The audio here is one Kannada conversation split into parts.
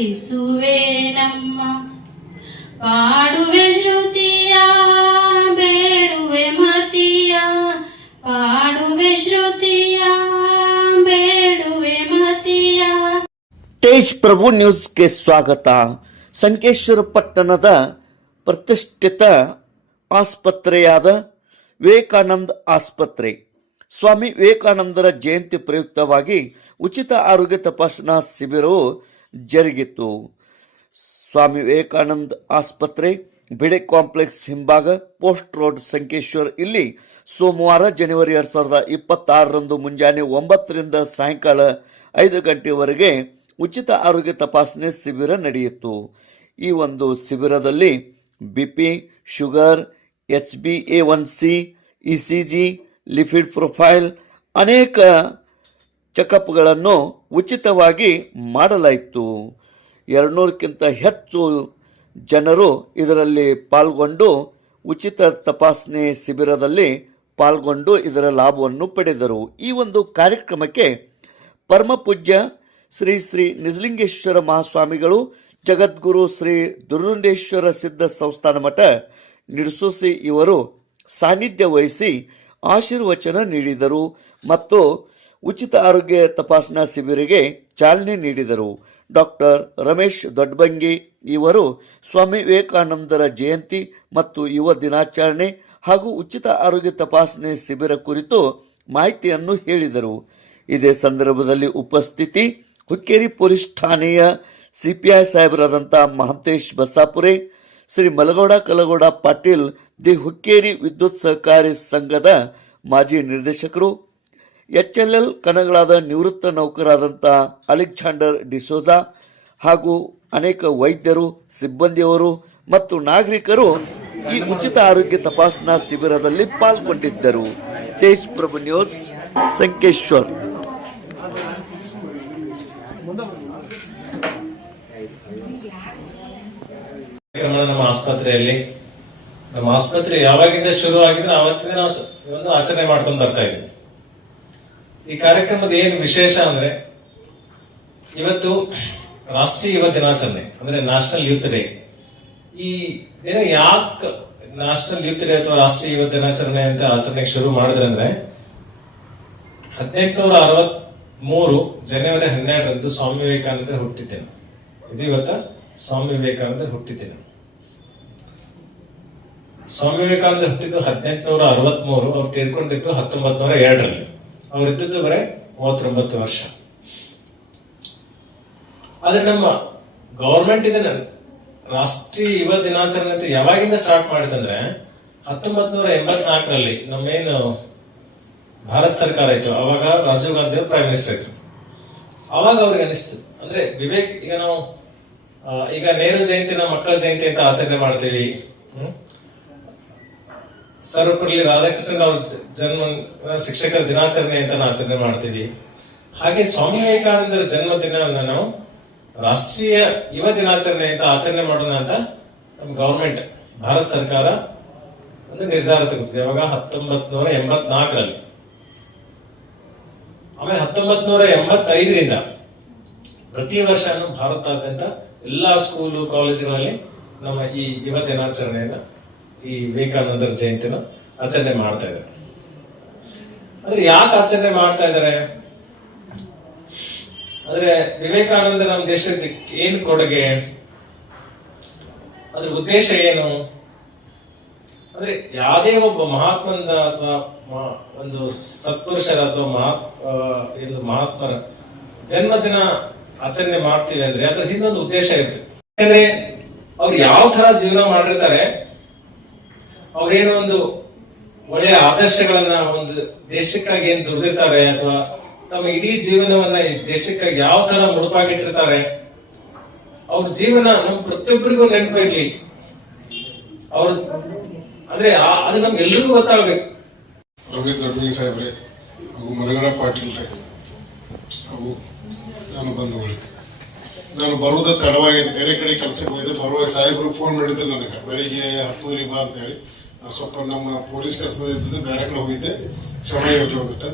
ಪ್ರಾರ್ಥಿಸುವೆ ನಮ್ಮ. ಪಾಡುವೆ ಶ್ರುತಿಯ, ಬೇಡುವೆ ಮತಿಯ. ಪಾಡುವೆ ಶ್ರುತಿಯ, ಬೇಡುವೆ ಮತಿಯ. ತೇಜ್ ಪ್ರಭು ನ್ಯೂಸ್ಗೆ ಸ್ವಾಗತ. ಸಂಕೇಶ್ವರ ಪಟ್ಟಣದ ಪ್ರತಿಷ್ಠಿತ ಆಸ್ಪತ್ರೆಯಾದ ವಿವೇಕಾನಂದ ಆಸ್ಪತ್ರೆ. ಸ್ವಾಮಿ ವಿವೇಕಾನಂದರ ಜಯಂತಿ ಪ್ರಯುಕ್ತವಾಗಿ ಉಚಿತ ಆರೋಗ್ಯ ತಪಾಸಣಾ ಶಿಬಿರವು ಜರುಗಿತು. ಸ್ವಾಮಿ ವಿವೇಕಾನಂದ ಆಸ್ಪತ್ರೆ, ಬಿಡೆ ಕಾಂಪ್ಲೆಕ್ಸ್ ಹಿಂಭಾಗ, ಪೋಸ್ಟ್ ರೋಡ್ ಸಂಕೇಶ್ವರ್. ಇಲ್ಲಿ ಸೋಮವಾರ ಜನವರಿ ಎರಡು ಸಾವಿರದ ಇಪ್ಪತ್ತಾರರಂದು ಮುಂಜಾನೆ ಒಂಬತ್ತರಿಂದ ಸಾಯಂಕಾಲ ಐದು ಗಂಟೆವರೆಗೆ ಉಚಿತ ಆರೋಗ್ಯ ತಪಾಸಣೆ ಶಿಬಿರ ನಡೆಯಿತು. ಈ ಒಂದು ಶಿಬಿರದಲ್ಲಿ B P sugar, H B A one C, E C G lipid profile, ಅನೇಕ ಚೆಕಪ್ಗಳನ್ನು ಉಚಿತವಾಗಿ ಮಾಡಲಾಯಿತು. ಎರಡುನೂರಕ್ಕಿಂತ ಹೆಚ್ಚು ಜನರು ಇದರಲ್ಲಿ ಪಾಲ್ಗೊಂಡು ಉಚಿತ ತಪಾಸಣೆ ಶಿಬಿರದಲ್ಲಿ ಪಾಲ್ಗೊಂಡು ಇದರ ಲಾಭವನ್ನು ಪಡೆದರು. ಈ ಒಂದು ಕಾರ್ಯಕ್ರಮಕ್ಕೆ ಪರಮ ಪೂಜ್ಯ ಶ್ರೀ ಶ್ರೀ ನಿಜಲಿಂಗೇಶ್ವರ ಮಹಾಸ್ವಾಮಿಗಳು, ಜಗದ್ಗುರು ಶ್ರೀ ದುರುಂಡೇಶ್ವರ ಸಿದ್ಧ ಸಂಸ್ಥಾನ ಮಠ ನಿಡ್ಸೋಸಿ ಇವರು ಸಾನ್ನಿಧ್ಯ ವಹಿಸಿ ಆಶೀರ್ವಚನ ನೀಡಿದರು ಮತ್ತು ಉಚಿತ ಆರೋಗ್ಯ ತಪಾಸಣಾ ಶಿಬಿರಿಗೆ ಚಾಲನೆ ನೀಡಿದರು. ಡಾಕ್ಟರ್ ರಮೇಶ್ ದೊಡ್ಡಬಂಗಿ ಇವರು ಸ್ವಾಮಿ ವಿವೇಕಾನಂದರ ಜಯಂತಿ ಮತ್ತು ಯುವ ದಿನಾಚರಣೆ ಹಾಗೂ ಉಚಿತ ಆರೋಗ್ಯ ತಪಾಸಣೆ ಶಿಬಿರ ಕುರಿತು ಮಾಹಿತಿಯನ್ನು ಹೇಳಿದರು. ಇದೇ ಸಂದರ್ಭದಲ್ಲಿ ಉಪಸ್ಥಿತಿ ಹುಕ್ಕೇರಿ ಪೊಲೀಸ್ ಠಾಣೆಯ ಸಿಪಿಐ ಸಾಹೇಬರಾದಂಥ ಮಹಂತೇಶ್ ಬಸಾಪುರೆ, ಶ್ರೀ ಮಲಗೌಡ ಕಲಗೌಡ ಪಾಟೀಲ್ ದಿ ಹುಕ್ಕೇರಿ ವಿದ್ಯುತ್ ಸಹಕಾರಿ ಸಂಘದ ಮಾಜಿ ನಿರ್ದೇಶಕರು ಎಚ್ ಎಲ್ ಎಲ್ ಕಣಗಳಾದ ನಿವೃತ್ತ ನೌಕರಾದಂಥ ಅಲೆಕ್ಸಾಂಡರ್ ಡಿಸೋಜಾ ಹಾಗೂ ಅನೇಕ ವೈದ್ಯರು, ಸಿಬ್ಬಂದಿಯವರು ಮತ್ತು ನಾಗರಿಕರು ಈ ಉಚಿತ ಆರೋಗ್ಯ ತಪಾಸಣಾ ಶಿಬಿರದಲ್ಲಿ ಪಾಲ್ಗೊಂಡಿದ್ದರು. ತೇಜ್ ಪ್ರಭು ನ್ಯೂಸ್, ಸಂಕೇಶ್ವರ್. ನಮ್ಮ ಆಸ್ಪತ್ರೆಯಲ್ಲಿ. ನಮ್ಮ ಆಸ್ಪತ್ರೆ ಯಾವಾಗಿಂದ ಶುರು ಆಗಿದ್ರೆ ಆವತ್ತಿಂದ ನಾವು ಒಂದು ಆಚರಣೆ ಮಾಡ್ಕೊಂಡು ಬರ್ತಾ ಇದ್ದೀವಿ. ಈ ಕಾರ್ಯಕ್ರಮದ ಏನು ವಿಶೇಷ ಅಂದ್ರೆ, ಇವತ್ತು ರಾಷ್ಟ್ರೀಯ ಯುವ ದಿನಾಚರಣೆ, ಅಂದ್ರೆ ನ್ಯಾಷನಲ್ ಯೂತ್ ಡೇ ಈ ದಿನ ಯಾಕೆ ನ್ಯಾಷನಲ್ ಯೂತ್ ಡೇ ಅಥವಾ ರಾಷ್ಟ್ರೀಯ ಯುವ ದಿನಾಚರಣೆ ಅಂತ ಆಚರಣೆಗೆ ಶುರು ಮಾಡಿದ್ರೆ ಅಂದ್ರೆ ಹದಿನೆಂಟುನೂರ ಅರವತ್ ಮೂರು ಜನವರಿ ಹನ್ನೆರಡರಂದು ಸ್ವಾಮಿ ವಿವೇಕಾನಂದ ಹುಟ್ಟಿದ್ದೇನೆ ಇದು ಇವತ್ತ ಸ್ವಾಮಿ ವಿವೇಕಾನಂದ ಹುಟ್ಟಿದ್ದೇನೆ ಸ್ವಾಮಿ ವಿವೇಕಾನಂದ ಹುಟ್ಟಿದ್ದು ಹದಿನೆಂಟುನೂರ ಅರವತ್ಮೂರು ಅವ್ರು ತೀರ್ಕೊಂಡಿದ್ದು ಹತ್ತೊಂಬತ್ ನೂರ ಎರಡರಲ್ಲಿ. ಅವ್ರು ಬರೇ ಮೂವತ್ತೊಂಬತ್ತು ವರ್ಷ. ಆದ್ರೆ ನಮ್ಮ ಗೌರ್ಮೆಂಟ್ ಇದನ್ನ ರಾಷ್ಟ್ರೀಯ ಯುವ ದಿನಾಚರಣೆ ಅಂತ ಯಾವಾಗಿಂದ ಸ್ಟಾರ್ಟ್ ಮಾಡಿದಂದ್ರೆ ಹತ್ತೊಂಬತ್ ನೂರ ಎಂಬತ್ನಾಲ್ಕರಲ್ಲಿ ನಮ್ಮೇನು ಭಾರತ ಸರ್ಕಾರ ಇತ್ತು. ಅವಾಗ ರಾಜೀವ್ ಗಾಂಧಿ ಅವರು ಪ್ರೈಮ್ ಮಿನಿಸ್ಟರ್ ಇದ್ರು. ಅವಾಗ ಅವ್ರಿಗೆ ಅನಿಸ್ತು. ಅಂದ್ರೆ ವಿವೇಕ್, ಈಗ ನಾವು ಈಗ ನೆಹರು ಜಯಂತಿನ ಮಕ್ಕಳ ಜಯಂತಿ ಅಂತ ಆಚರಣೆ ಮಾಡ್ತೀವಿ. ಹ್ಮ್? ಸರ್ವಪಲ್ಲಿ ರಾಧಾಕೃಷ್ಣನ್ ಅವ್ರ ಜನ್ಮ, ಶಿಕ್ಷಕರ ದಿನಾಚರಣೆ ಅಂತ ನಾವು ಆಚರಣೆ ಮಾಡ್ತೀವಿ. ಹಾಗೆ ಸ್ವಾಮಿ ವಿವೇಕಾನಂದರ ಜನ್ಮದಿನವನ್ನ ನಾವು ರಾಷ್ಟ್ರೀಯ ಯುವ ದಿನಾಚರಣೆ ಅಂತ ಆಚರಣೆ ಮಾಡೋಣ ಅಂತ ನಮ್ಮ ಗೌರ್ಮೆಂಟ್ ಭಾರತ ಸರ್ಕಾರ ಒಂದು ನಿರ್ಧಾರ ತಗೋತಿದೆ ಯಾವಾಗ? ಹತ್ತೊಂಬತ್ ನೂರ ಎಂಬತ್ನಾಲ್ಕರಲ್ಲಿ. ಆಮೇಲೆ ಹತ್ತೊಂಬತ್ ನೂರ ಎಂಬತ್ತೈದರಿಂದ ಪ್ರತಿ ವರ್ಷನೂ ಭಾರತಾದ್ಯಂತ ಎಲ್ಲಾ ಸ್ಕೂಲು ಕಾಲೇಜುಗಳಲ್ಲಿ ನಮ್ಮ ಈ ಯುವ ದಿನಾಚರಣೆಯನ್ನ ಈ ವಿವೇಕಾನಂದರ ಜಯಂತಿನ ಆಚರಣೆ ಮಾಡ್ತಾ ಇದ್ದಾರೆ. ಅಂದ್ರೆ ಯಾಕೆ ಆಚರಣೆ ಮಾಡ್ತಾ ಇದ್ದಾರೆ? ಅಂದ್ರೆ ವಿವೇಕಾನಂದ ನಮ್ಮ ದೇಶಕ್ಕೆ ಏನ್ ಕೊಡುಗೆ? ಅದ್ರ ಉದ್ದೇಶ ಏನು? ಅಂದ್ರೆ ಯಾವುದೇ ಒಬ್ಬ ಮಹಾತ್ಮಂದ ಅಥವಾ ಒಂದು ಸತ್ಪುರುಷರ ಅಥವಾ ಮಹಾತ್ ಆ, ಒಂದು ಮಹಾತ್ಮರ ಜನ್ಮದಿನ ಆಚರಣೆ ಮಾಡ್ತೀವಿ ಅಂದ್ರೆ ಅದ್ರ ಹಿಂದೊಂದು ಉದ್ದೇಶ ಇರ್ತದೆ. ಯಾಕಂದ್ರೆ ಅವ್ರು ಯಾವ ತರ ಜೀವನ ಮಾಡಿರ್ತಾರೆ ಅವ್ರೇನೋ ಒಂದು ಒಳ್ಳೆಯ ಆದರ್ಶಗಳನ್ನ ಒಂದು ದೇಶಕ್ಕಾಗಿ ಏನ್ ದುಡ್ದಿರ್ತಾರೆ ಅಥವಾ ತಮ್ಮ ಇಡೀ ಜೀವನವನ್ನ ಈ ದೇಶಕ್ಕಾಗಿ ಯಾವ ತರ ಮುಡುಪಾಗಿಟ್ಟಿರ್ತಾರೆ, ಅವ್ರ ಜೀವನ ನಮ್ ಪ್ರತಿಯೊಬ್ಬರಿಗೂ ನೆನಪಿರ್ಲಿ. ಅವ್ರ ಅಂದ್ರೆ ಅದು ನಮ್ಗೆಲ್ರಿಗೂ ಗೊತ್ತಾಗ್ಬೇಕು. ರಮೇಶ್ ದೊಡ್ಡಮಿಂಗ್ ಸಾಹೇಬ್ರೆ, ಹಾಗೂ ಮಲಗಡ ಪಾಟೀಲ್ ರೇ ಹಾಗೂ ನಾನು ಬಂಧುಗಳು, ನಾನು ಬರುವುದ ತಡವಾಗಿದೆ ಬೇರೆ ಕಡೆ ಕೆಲಸಕ್ಕೆ ಹೋಗಿದ್ದೆ ಬರುವ ಸಾಹೇಬ್ರು ಫೋನ್ ಮಾಡಿದ್ರು ನನಗೆ, ಬೆಳಿಗ್ಗೆ ಹತ್ತುವರೆ ಬಾ ಅಂತೇಳಿ. ನಾನು ಸ್ವಲ್ಪ ನಮ್ಮ ಪೊಲೀಸ್ ಕೆಲಸದಿಂದ ಬೇರೆ ಕಡೆ ಹೋಗಿದ್ದೆ. ಶ್ರಮ ಇರಲಿ ಒಂದಿಟ್ಟ.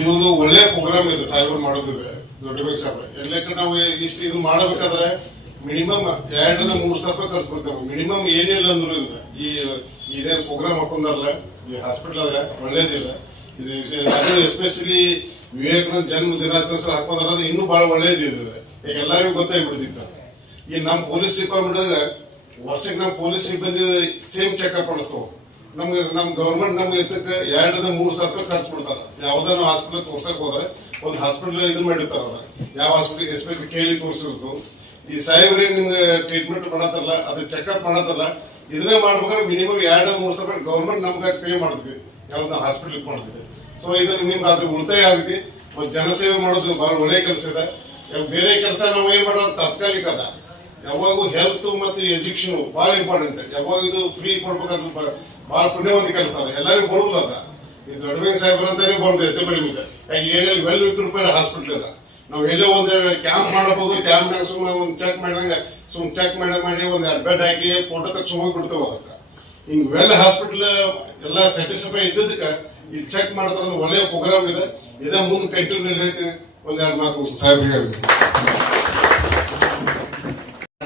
ಇದೊಂದು ಒಳ್ಳೆ ಪ್ರೋಗ್ರಾಮ್ ಇದೆ, ಸಾಹೇಬರು ಮಾಡೋದಿದೆ, ದೊಡ್ಡ ಬೇಗ ಎಲ್ಲ ಕಡೆ ನಾವು ಇಷ್ಟು ಇದು ಮಾಡಬೇಕಾದ್ರೆ ಮಿನಿಮಮ್ ಎರಡರಿಂದ ಮೂರು ಸಾವಿರ ರೂಪಾಯಿ ಖರ್ಚು ಬರ್ತೇವೆ ಮಿನಿಮಮ್ ಏನಿಲ್ಲ ಅಂದ್ರೂ ಇದನ್ನ ಈ, ಇದೇ ಪ್ರೋಗ್ರಾಮ್ ಹಾಕೊಂಡಲ್ಲ ಈ ಹಾಸ್ಪಿಟಲ್ ಒಳ್ಳೇದಿಲ್ಲ ಇದು ಅದು ಎಸ್ಪೆಷಲಿ ವಿವೇಕಾನಂದ ಜನ್ಮ ದಿನಾಚರಣೆ ಅದು ಇನ್ನೂ ಭಾಳ ಒಳ್ಳೇದಿದೆ. ಈಗ ಎಲ್ಲರಿಗೂ ಗೊತ್ತಾಗ್ಬಿಡ್ತಿತ್ತು ಈ ನಮ್ಮ ಪೊಲೀಸ್ ಡಿಪಾರ್ಟ್ಮೆಂಟ್ ವರ್ಷಕ್ಕೆ ನಮ್ಮ ಪೊಲೀಸ್ ಸಿಬ್ಬಂದಿ ಸೇಮ್ ಚೆಕಪ್ ಮಾಡಿಸ್ತೇವೆ ನಮ್ಗೆ ನಮ್ಮ ಗೌರ್ಮೆಂಟ್ ನಮ್ಗೆ ಇದಕ್ಕೆ ಎರಡರಿಂದ ಮೂರು ಸಾವಿರ ರೂಪಾಯಿ ಖರ್ಚು ಬಿಡ್ತಾರೆ. ಯಾವುದೇ ನಾವು ಹಾಸ್ಪಿಟಲ್ ತೋರ್ಸಕ್ ಹೋದ್ರೆ ಒಂದು ಹಾಸ್ಪಿಟಲ್ ಇದು ಮಾಡಿರ್ತಾರ ಅವ್ರ. ಯಾವ ಹಾಸ್ಪಿಟಲ್ ಎಸ್ಪೆಷಲಿ ಕೇಳಿ ತೋರಿಸಿರ್ತು ಈ ಸಾಹೇಬ್ರಿ ನಿಮ್ಗೆ ಟ್ರೀಟ್ಮೆಂಟ್ ಮಾಡತ್ತಲ್ಲ ಅದು ಚೆಕಪ್ ಮಾಡತ್ತಲ್ಲ ಇದನ್ನೇ ಮಾಡ್ಬೇಕಾದ್ರೆ ಮಿನಿಮಮ್ ಎರಡು ಮೂರು ಸಾವಿರ ಗೌರ್ಮೆಂಟ್ ನಮ್ಗೆ ಪೇ ಮಾಡ್ತಿದೆ. ಯಾವ್ದು ಹಾಸ್ಪಿಟಲ್ ಮಾಡ್ತಿದೆ. ಸೊ ಇದನ್ನ ನಿಮ್ಗೆ ಅದು ಉಳಿತಾಯ ಒಂದು ಮತ್ತು ಜನಸೇವೆ ಮಾಡೋದು ಬಹಳ ಒಳ್ಳೆಯ ಕೆಲಸ ಇದೆ. ಬೇರೆ ಕೆಲಸ ನಾವು ಏನು ಮಾಡೋದು, ತಾತ್ಕಾಲಿಕ ಅದ. ಯಾವಾಗೂ ಹೆಲ್ತ್ ಮತ್ತು ಎಜುಕೇಷನ್ ಭಾಳ ಇಂಪಾರ್ಟೆಂಟ್ ಯಾವಾಗ ಇದು ಫ್ರೀ ಕೊಡ್ಬೇಕಂತ ಬಹಳ ಪುಣ್ಯವಂತ ಕೆಲಸ ಅದ. ಎಲ್ಲರಿಗೂ ಬರೋದಿಲ್ಲ ಅದ. ಈ ದೊಡ್ಡ ಸಾಹೇಬ್ರ ಅಂತಾನೆ ಬರೋದು ಎತ್ತ ಇದೆ. ಯಾಕೆ ಈಗ ವೆಲ್ ಇಕ್ವಿಪ್ಡ್ ಹಾಸ್ಪಿಟಲ್ ಅದ. ನಾವು ಎಲ್ಲೋ ಒಂದು ಕ್ಯಾಂಪ್ ಮಾಡಬಹುದು ಕ್ಯಾಂಪ್ನಾಗ ಸುಮ್ಮನೆ ಒಂದು ಚೆಕ್ ಮಾಡಿದಂಗೆ ಸುಮ್ ಚೆಕ್ ಮಾಡಿ ಮಾಡಿ ಒಂದು ಬೆಡ್ ಹಾಕಿ ಫೋಟೋ ತೆಗ್ಸಿ ಹೋಗ್ಬಿಡ್ತೇವೆ ಅದಕ್ಕೆ. ಹಿಂಗೆ ವೆಲ್ ಹಾಸ್ಪಿಟಲ್ ಎಲ್ಲ ಸ್ಯಾಟಿಸ್ಫೈ ಇದ್ದಿದ್ದಕ್ಕೆ, ಇಲ್ಲಿ ಚೆಕ್ ಮಾಡ್ತಾರೆ ಒಳ್ಳೆಯ ಪ್ರೋಗ್ರಾಮ್ ಇದೆ. ಇದೇ ಮುಂದೆ ಕಂಟಿನ್ಯೂ ಐತಿ ಒಂದೆರಡು ಮಾತು ಸಾಹೇಬ್ರಿಗೆ ಹೇಳಿದ್ವಿ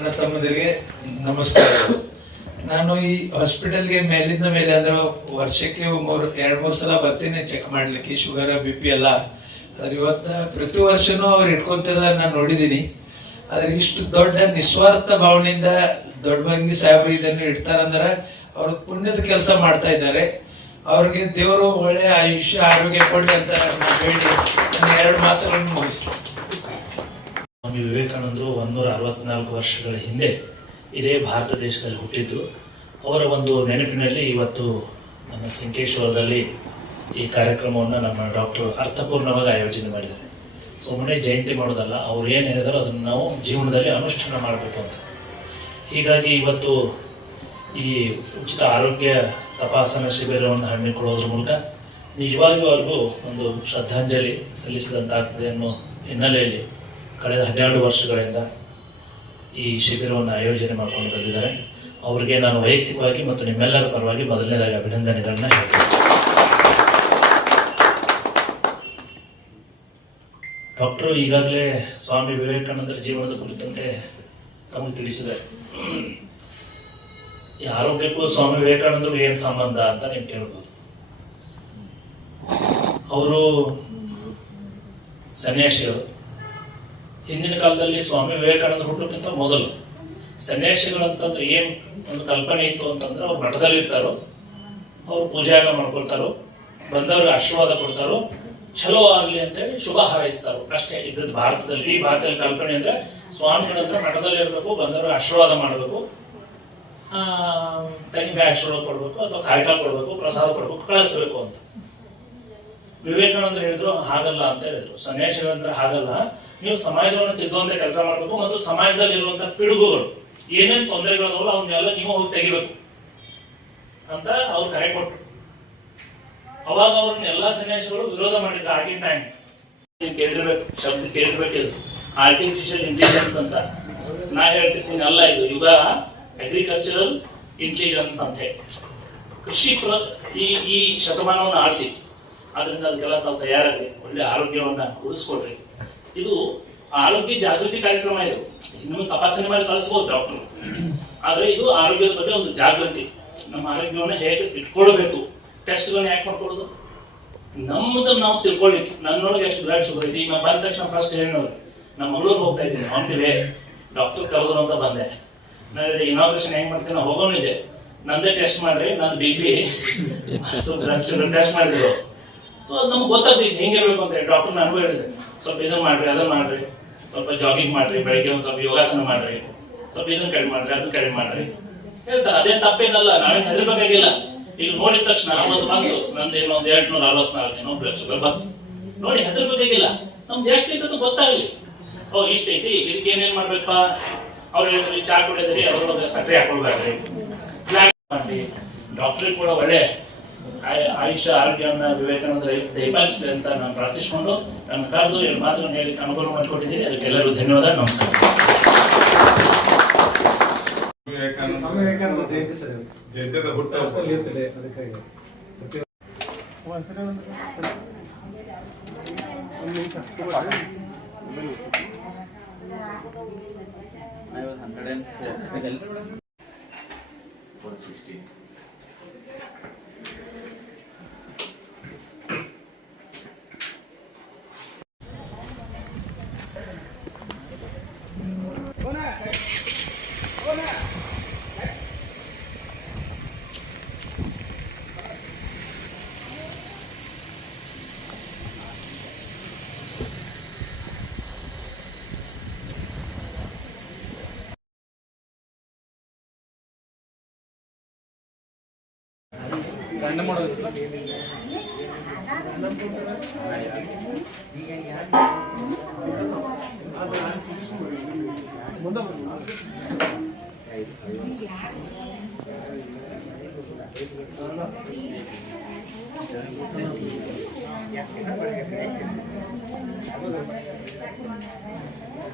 ನನ್ನ ತಮ್ಮಂದಿರಿಗೆ ನಮಸ್ಕಾರ. ನಾನು ಈ ಹಾಸ್ಪಿಟಲ್ಗೆ ಮೇಲಿಂದ ಮೇಲೆ ಅಂದ್ರೆ ವರ್ಷಕ್ಕೆ ಮೂರು, ಎರಡು, ಮೂರು ಸಲ ಬರ್ತೀನಿ ಚೆಕ್ ಮಾಡ್ಲಿಕ್ಕೆ ಶುಗರ್ ಬಿ ಪಿ ಎಲ್ಲ. ಆದ್ರೆ ಇವತ್ತ ಪ್ರತಿ ವರ್ಷನೂ ಅವ್ರು ಇಟ್ಕೊಂತದ ನಾನು ನೋಡಿದ್ದೀನಿ ಆದ್ರೆ ಇಷ್ಟು ದೊಡ್ಡ ನಿಸ್ವಾರ್ಥ ಭಾವನೆಯಿಂದ ದೊಡ್ಡ ಮಂಗಿ ಸಾಹೇಬರು ಇದನ್ನು ಇಡ್ತಾರಂದ್ರೆ ಅವ್ರ ಪುಣ್ಯದ ಕೆಲಸ ಮಾಡ್ತಾ ಇದ್ದಾರೆ. ಅವ್ರಿಗೆ ದೇವರು ಒಳ್ಳೆ ಆಯುಷ್ಯ, ಆರೋಗ್ಯ ಕೊಡ್ಲಿ ಅಂತ ನಾನು ಹೇಳಿ ಎರಡು ಮಾತುಗಳನ್ನು ಮುಗಿಸ್ತೀನಿ. ಸ್ವಾಮಿ ವಿವೇಕಾನಂದರು ಒಂದೂರ ಅರವತ್ನಾಲ್ಕು ವರ್ಷಗಳ ಹಿಂದೆ ಇದೇ ಭಾರತ ದೇಶದಲ್ಲಿ ಹುಟ್ಟಿದ್ರು. ಅವರ ಒಂದು ನೆನಪಿನಲ್ಲಿ ಇವತ್ತು ನಮ್ಮ ಸಂಕೇಶ್ವರದಲ್ಲಿ ಈ ಕಾರ್ಯಕ್ರಮವನ್ನು ನಮ್ಮ ಡಾಕ್ಟರ್ ಅರ್ಥಪೂರ್ಣವಾಗಿ ಆಯೋಜನೆ ಮಾಡಿದ್ದಾರೆ. ಸುಮ್ಮನೆ ಜಯಂತಿ ಮಾಡೋದಲ್ಲ, ಅವ್ರು ಏನು ಹೇಳಿದಾರೋ ಅದನ್ನು ನಾವು ಜೀವನದಲ್ಲಿ ಅನುಷ್ಠಾನ ಮಾಡಬೇಕು ಅಂತ. ಹೀಗಾಗಿ ಇವತ್ತು ಈ ಉಚಿತ ಆರೋಗ್ಯ ತಪಾಸಣಾ ಶಿಬಿರವನ್ನು ಹಮ್ಮಿಕೊಳ್ಳೋದ್ರ ಮೂಲಕ ನಿಜವಾಗಿಯೂ ಅವ್ರಿಗೂ ಒಂದು ಶ್ರದ್ಧಾಂಜಲಿ ಸಲ್ಲಿಸಿದಂತಾಗ್ತದೆ ಅನ್ನೋ ಹಿನ್ನೆಲೆಯಲ್ಲಿ ಕಳೆದ ಹನ್ನೆರಡು ವರ್ಷಗಳಿಂದ ಈ ಶಿಬಿರವನ್ನು ಆಯೋಜನೆ ಮಾಡ್ಕೊಂಡು ಬಂದಿದ್ದಾರೆ. ಅವರಿಗೆ ನಾನು ವೈಯಕ್ತಿಕವಾಗಿ ಮತ್ತು ನಿಮ್ಮೆಲ್ಲರ ಪರವಾಗಿ ಮೊದಲನೇದಾಗಿ ಅಭಿನಂದನೆಗಳನ್ನ ಹೇಳ್ತೀನಿ. ಡಾಕ್ಟರು ಈಗಾಗಲೇ ಸ್ವಾಮಿ ವಿವೇಕಾನಂದರ ಜೀವನದ ಕುರಿತಂತೆ ತಮಗೆ ತಿಳಿಸಿದೆ. ಈ ಆರೋಗ್ಯಕ್ಕೂ ಸ್ವಾಮಿ ವಿವೇಕಾನಂದರಿಗೂ ಏನು ಸಂಬಂಧ ಅಂತ ನೀವು ಕೇಳ್ಬೋದು. ಅವರು ಸನ್ಯಾಸಿಗಳು ಹಿಂದಿನ ಕಾಲದಲ್ಲಿ ಸ್ವಾಮಿ ವಿವೇಕಾನಂದ ಹುಟ್ಟೋಕ್ಕಿಂತ ಮೊದಲು. ಸನ್ಯಾಸಿಗಳಂತಂದ್ರೆ ಏನು ಒಂದು ಕಲ್ಪನೆ ಇತ್ತು ಅಂತಂದ್ರೆ ಅವ್ರು ಮಠದಲ್ಲಿ ಇರ್ತಾರೋ ಅವ್ರು ಪೂಜೆ ಎಲ್ಲ ಮಾಡ್ಕೊಳ್ತಾರೋ. ಬಂದವ್ರಿಗೆ ಆಶೀರ್ವಾದ ಕೊಡ್ತಾರೋ. ಚಲೋ ಆಗಲಿ ಅಂತೇಳಿ ಶುಭ ಹಾರೈಸ್ತಾರೋ. ಅಷ್ಟೇ ಇದ್ದದ್ದು ಭಾರತದಲ್ಲಿ, ಈ ಭಾರತದಲ್ಲಿ ಕಲ್ಪನೆ ಅಂದ್ರೆ ಸ್ವಾಮಿಗಳಂದ್ರೆ ಮಠದಲ್ಲಿ ಇರಬೇಕು, ಬಂದವ್ರಿಗೆ ಆಶೀರ್ವಾದ ಮಾಡಬೇಕು. ತೆಂಗಿನಕಾಯಿ ಆಶೀರ್ವಾದ ಕೊಡಬೇಕು ಅಥವಾ ಕಾಯ್ಕಾಯಿ ಕೊಡಬೇಕು, ಪ್ರಸಾದ ಕೊಡಬೇಕು, ಕಳಿಸ್ಬೇಕು ಅಂತ. ವಿವೇಕಾನಂದರು ಹೇಳಿದ್ರು, ಹಾಗಲ್ಲ ಅಂತ ಹೇಳಿದ್ರು. ಸನ್ಯಾಸಿಗಳಂದ್ರೆ ಹಾಗಲ್ಲ. ನೀವು ಸಮಾಜವನ್ನು ತಿದ್ದುವಂತ ಕೆಲಸ ಮಾಡಬೇಕು ಮತ್ತು ಸಮಾಜದಲ್ಲಿ ಇರುವಂತ ಪಿಡುಗುಗಳು, ಏನೇನ್ ತೊಂದರೆಗಳದವಲ್ಲ ಅವನ್ನೆಲ್ಲ ನೀವು ಹೋಗಿ ತೆಗಿಬೇಕು ಅಂತ ಅವ್ರು ಕರೆ ಕೊಟ್ಟರು ಅವಾಗ ಅವ್ರನ್ನ ಎಲ್ಲಾ ಸನ್ಯಾಸಿಗಳು ವಿರೋಧ ಮಾಡಿದ್ರು ಆಗಿನ ಟೈಮ್ ಕೇಳಿರ್ಬೇಕು, ಶಬ್ದ ಕೇಳಿರ್ಬೇಕಿದ್ರು ಆರ್ಟಿಫಿಷಿಯಲ್ ಇಂಟೆಲಿಜೆನ್ಸ್ ಅಂತ. ನಾ ಹೇಳ್ತಿರ್ತೀನಿ ಅಲ್ಲ ಇದು. ಯುಗ ಅಗ್ರಿಕಲ್ಚರಲ್ ಇಂಟೆಲಿಜೆನ್ಸ್ ಅಂತ ಹೇಳಿ. ಕೃಷಿ ಈ ಈ ಶತಮಾನವನ್ನು ಆಳ್ತಿತ್ತು. ಆದ್ರಿಂದ ಅದಕ್ಕೆಲ್ಲ ತಾವು ತಯಾರಾಗ್ರಿ. ಒಳ್ಳೆ ಆರೋಗ್ಯವನ್ನ ಉಳಿಸ್ಕೊಡ್ರಿ. ಇದು ಆರೋಗ್ಯ ಜಾಗೃತಿ ಕಾರ್ಯಕ್ರಮ ಇದು. ಇನ್ನೊಮ್ಮೆ ತಪಾಸಣೆ ಮಾಡಿ ಕಳಿಸ್ಬೋದು ಡಾಕ್ಟರ್. ಆದ್ರೆ ಇದು ಆರೋಗ್ಯದ ಬಗ್ಗೆ ಒಂದು ಜಾಗೃತಿ. ನಮ್ಮ ಆರೋಗ್ಯವನ್ನು ಹೇಗೆ ಇಟ್ಕೊಳ್ಬೇಕು ಟೆಸ್ಟ್ಗಳನ್ನ ಯಾಕೆ ಮಾಡ್ಕೊಡೋದು? ನಮ್ಮದು ನಾವು ತಿಳ್ಕೊಳ್ಳಿಕ್ಕೆ ನನ್ನೊಳಗೆ ಎಷ್ಟು ಬ್ಲಡ್ ಶುಗರ್ ಐತಿ ಈಗ ನಾ ಬಂದ ತಕ್ಷಣ ಫಸ್ಟ್ ಹೇಳೋರು ನಮ್ಮ ಮಂಗಳೂರು ಹೋಗ್ತಾ ಇದ್ದೀನಿ. ಹೊಂಟಿವೆ ಡಾಕ್ಟರ್ ಕರೆದ್ರು ಅಂತ ಬಂದೆ. ನಾನು ಇನಾಗ್ರೇಷನ್ ಹೆಂಗ್ ಮಾಡ್ತೀನಿ? ಹೋಗೋನಿದೆ ನಂದೇ ಟೆಸ್ಟ್ ಮಾಡ್ರಿ. ನಾನು B P blood sugar test ಮಾಡಿದ್ರು. ಸೊ ನಮ್ಗೆ ಹೆಂಗೆ ಹೆಂಗಿರ್ಬೇಕು ಅಂತ ಹೇಳಿ. ಡಾಕ್ಟರ್ ನಾನು ಹೇಳಿದೆ ಸ್ವಲ್ಪ ಇದನ್ನ ಮಾಡ್ರಿ ಅದನ್ನ ಮಾಡ್ರಿ. ಸ್ವಲ್ಪ ಜಾಗಿಂಗ್ ಮಾಡ್ರಿ, ಬೆಳಿಗ್ಗೆ ಒಂದು ಸ್ವಲ್ಪ ಯೋಗಾಸನ ಮಾಡ್ರಿ. ಸ್ವಲ್ಪ ಇದನ್ನ ಕಡಿಮೆ ಮಾಡ್ರಿ ಅದನ್ನ ಕಡಿಮೆ ಮಾಡ್ರಿ. ಹೇಳ್ತಾರೆ. ಅದೇನ್ ತಪ್ಪೇನಲ್ಲ, ನಾವೇನ್ ಹೆದರ್ಬೇಕಾಗಿಲ್ಲ. ಈಗ ನೋಡಿದ ತಕ್ಷಣ ಒಂದು ಬಂತು. ನಂದು ಏನೋ ಒಂದು ಎಂಟ್ನೂರ ಅರವತ್ನಾಲ್ಕು ಏನೋ ಬ್ಲಡ್ ಶುಗರ್ ಬಂತು. ನೋಡಿ ಹೆದರ್ಬೇಕಾಗಿಲ್ಲ. ನಮ್ದು ಎಷ್ಟು ಇದ್ದದ್ದು ಗೊತ್ತಾಗ್ಲಿ. ಓ, ಇಷ್ಟೈತಿ. ಇದಕ್ಕೆ ಏನೇನ್ ಮಾಡ್ಬೇಕಪ್ಪ? ಅವ್ರು ಹೇಳಿದ್ರು ಚಾ ಕುಡಿದ್ರಿ ಅದ್ರೊಳಗೆ ಸಕ್ಕರೆ ಹಾಕೊಳ್ಬೇಡ್ರಿ. ಮಾಡಿ ಡಾಕ್ಟ್ರಿಗೆ ಕೂಡ ಒಳ್ಳೆ ಆಯುಷ್ಯ ಆರೋಗ್ಯವನ್ನು ವಿವೇಕಾನಂದ ದಯಪಾಲಿಸಲಿ ಅಂತ ನಾನು ಪ್ರಾರ್ಥಿಸಿಕೊಂಡು ನನ್ನ ಕರೆದು ಎರಡು ಮಾತುಗಳನ್ನು ಹೇಳಿ ಅನುಭವ ಮಾಡಿಕೊಟ್ಟಿದ್ದೀನಿ. ಅದಕ್ಕೆಲ್ಲರೂ ಧನ್ಯವಾದ. ನಮಸ್ಕಾರ. ವಿವೇಕಾನಂದ ಜಯಂತಿ ಸರ್ ಜಯಂತಿದ ಹುಟ್ಟು. ಹಾಸ್ಟೆಲ್ ಇರ್ತದೆ ಅದಕ್ಕಾಗಿ ¡Gracias!